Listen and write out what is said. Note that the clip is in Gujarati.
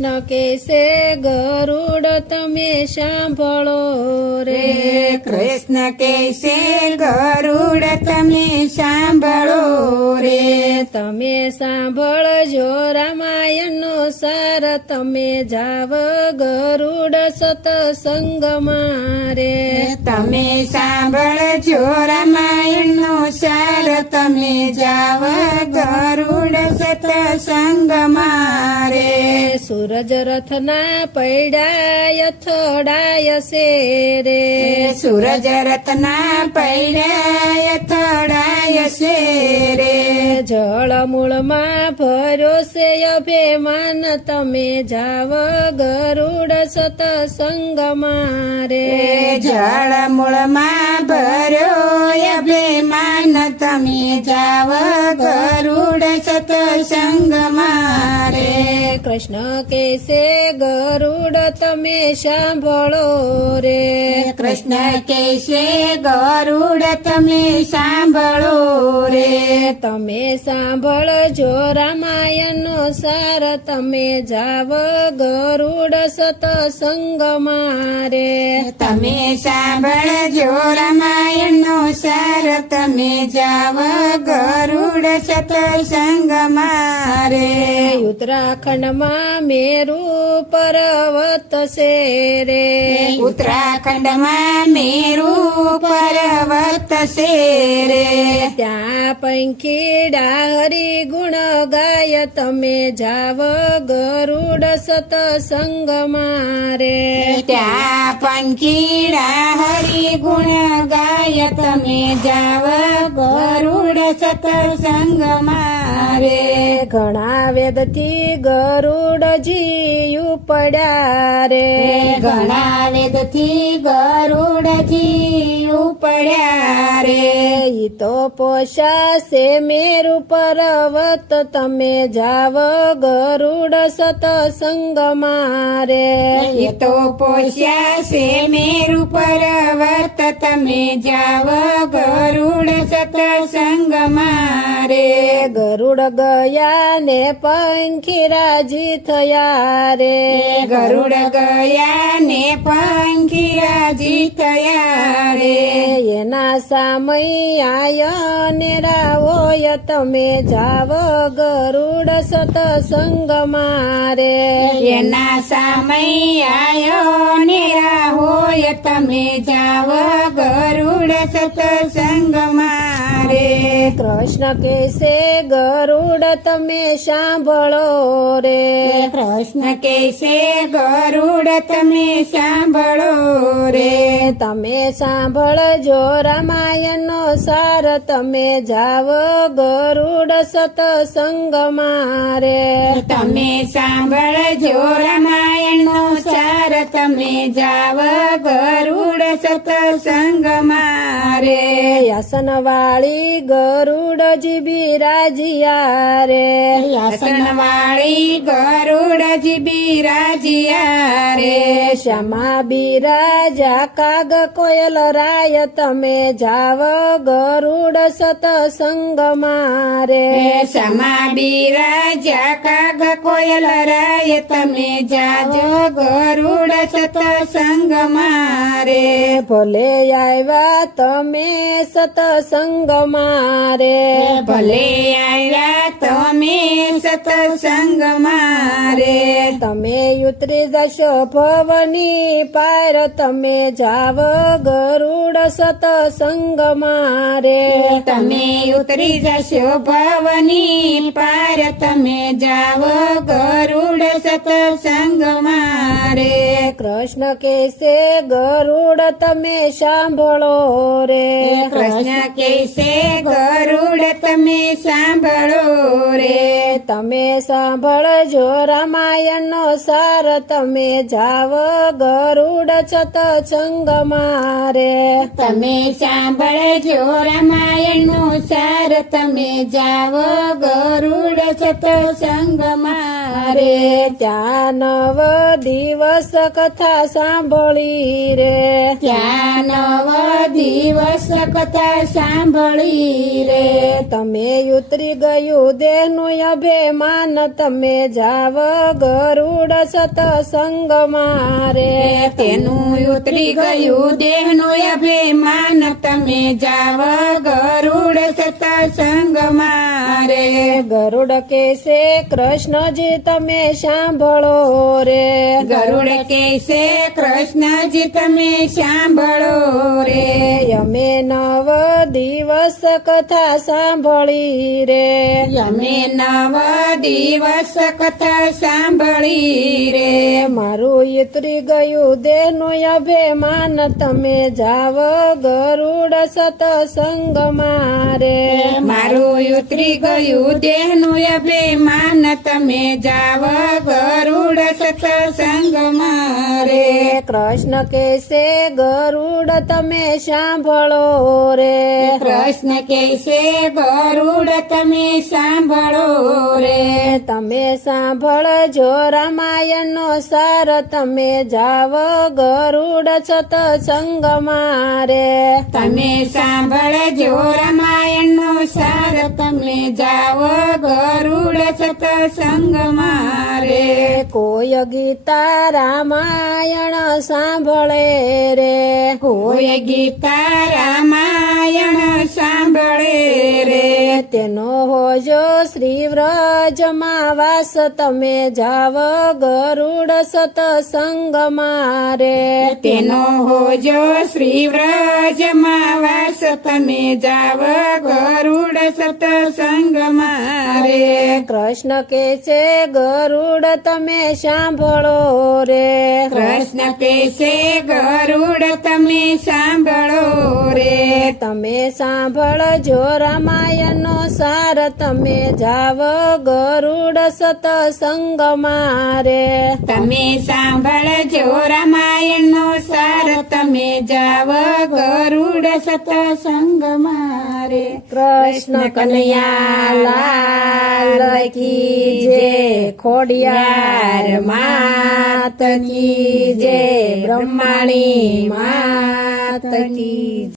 કૃષ્ણ કેસે ગરુડ તમે સાંભળો રે કૃષ્ણ કહેશે ગરુડ તમે સાંભળો રે તમે સાંભળજો રામાયણનો સાર તમે જાવ ગરુડ સતસંગમાં રે તમે સાંભળજો રામાયણનો સાર તમે જાવ ગરુડ સતસંગમાં રે સૂરજ રથના પૈડાય થોડાય છે રે સૂરજ રથના પૈડાય થોડાય છે રે જળમૂળમાં ભરોસે અભિમાન તમે જાવ ગરુડ સતસંગમાં રે જળમૂળમાં ભર્યો અભિમાન તમે જાવ ગરુડ સતસંગમાં રે કૃષ્ણ કેસે ગરુડ તમે સાંભળો રે કૃષ્ણ કહેશે ગરુડ તમે સાંભળો રે તમે સાંભળજો રામાયણનો સાર તમે જાવ ગરુડ સતસંગમાં રે તમે સાંભળજો રામાયણનો સાર તમે જાવ ગરુડ સતસંગમાં રે ઉત્તરાખંડમાં મેરુ પર્વત છે રે ઉત્તરાખંડમાં મેરુ પર્વત છે રે ત્યાં પંખીડા હરિ ગુણ ગાય તમે જાવ ગરુડ સતસંગમાં રે ત્યાં પંખીડા હરિ ગુણ ગાય તમે જાવ ગરુડ સતસંગમાં રે ઘણા વેદથી ગરુડજી ઉપડ્યા રે ઘણા વેદથી ગરુડજી ઉપડ્યા રે ઈ તો પોષાશે મેરુ પર્વત તમે જાવ ગરુડ સતસંગમાં રે એ તો પોષ્યા છે મેરુ પર્વત તમે જાવ ગરુડ સતસંગમાં રે ગરુડ ગયા ને પંખીરાજી થયા રે ગરુડ ગયા ને પંખીરાજી થયા રે એના સામૈયા ને રાવોય તમે જાવ ગરુડ સતસંગમાં રે એના સામૈયાયો ને રાહોય તમે જાવ ગરુડ સતસંગમાં રે કૃષ્ણ કેસે ગરુડ તમે સાંભળો રે કૃષ્ણ કહેશે ગરુડ તમે સાંભળો રે તમે સાંભળજો રામાયણનો સાર તમે જાવ ગરુડ સતસંગમાં રે તમે સાંભળજો રામાયણનો સાર તમે જાવ ગરુડ સતસંગમાં રે યાસનવાળી ગરુડજી બિરાજિયા રે યાસનવાળી ગરુડજી બિરાજિયા રે શ્યામા બિરાજા કાગ કોયલ રાય તમે જાવ ગરુડ સતસંગમાં રે સમા બિરાજા કાગ કોયલ રાય તમે જાજો ગરુડ સતસંગમાં રે ભલે આવ્યા તમે સતસંગમાં રે ભલે આવ્યા તમે સતસંગમાં રે તમે ઉતરી જશો ભવની પાર તમે જાવ ગરુડ સતસંગમાં રે તમે ઉતરી જશો ભવની પાર તમે જાવ ગરુડ સતસંગમાં રે કૃષ્ણ કેસે ગરુડ તમે સાંભળો રે કૃષ્ણ કહેશે ગરુડ તમે સાંભળો રે તમે સાંભળજો રામાયણનો સાર તમે જાવ ગરુડ સતસંગમાં રે તમે સાંભળજો રામાયણનો સાર તમે જાવ ગરુડ સતસંગમાં રે ત્યાં 9 દિવસ કથા સાંભળી રે ત્યાં 9 દિવસ કથા સાંભળી રે તમે ઉતરી ગયું દેહનું અભિમાન તમે જાવ ગરુડ સતસંગમાં રે તેનું ઉતરી ગયું દેહનું અભિમાન તમે જાવ ગરુડ સત્સંગમાં રે ગરુડ કેસે કૃષ્ણજી તમે સાંભળો રે ગરુડ કેસે કૃષ્ણજી તમે સાંભળો રે અમે 9 દિવસ કથા સાંભળી રે અમે 9 દિવસ કથા સાંભળી રે મારું ઉતરી ગયું દેહનું અભિમાન તમે જાવ ગરુડ સતસંગમાં રે મારું ઉતરી ગયું દેહનું અભિમાન તમે જાવ ગરુડ સત્સંગમાં રે કૃષ્ણ કેસે ગરુડ તમે સાંભળો રે કૃષ્ણ કહેશે ગરુડ તમે સાંભળો રે તમે સાંભળજો રામાયણનો સાર તમે જાવ ગરુડ સતસંગમાં રે તમે સાંભળજો રામાયણનો સાર તમે જાવ ગરુડ સત્સંગમાં રે કોઈ ગીતા રામાયણ સાંભળે રે કોઈ ગીતા રામાયણ સાંભળે રે તેનો હોજો શ્રી વ્રજમાં વાસ તમે જાવ ગરુડ સતસંગમાં રે તેનો હોજો શ્રી વ્રજમાં વાસ તમે જાવ ગરુડ સત્સંગમાં રે કૃષ્ણ કે છે ગરુડ તમે સાંભળો રે કૃષ્ણ કહેશે ગરુડ તમે સાંભળો રે તમે સાંભળજો રામાયણનો સાર તમે જાવ ગરુડ સતસંગમાં રે તમે સાંભળજો રામાયણનો સાર તમે જાવ ગરુડ સત્સંગમાં રે કૃષ્ણ કનૈયા લાલ કી જય ખોડિયાર માત કી જય બ્રહ્માણી માત કી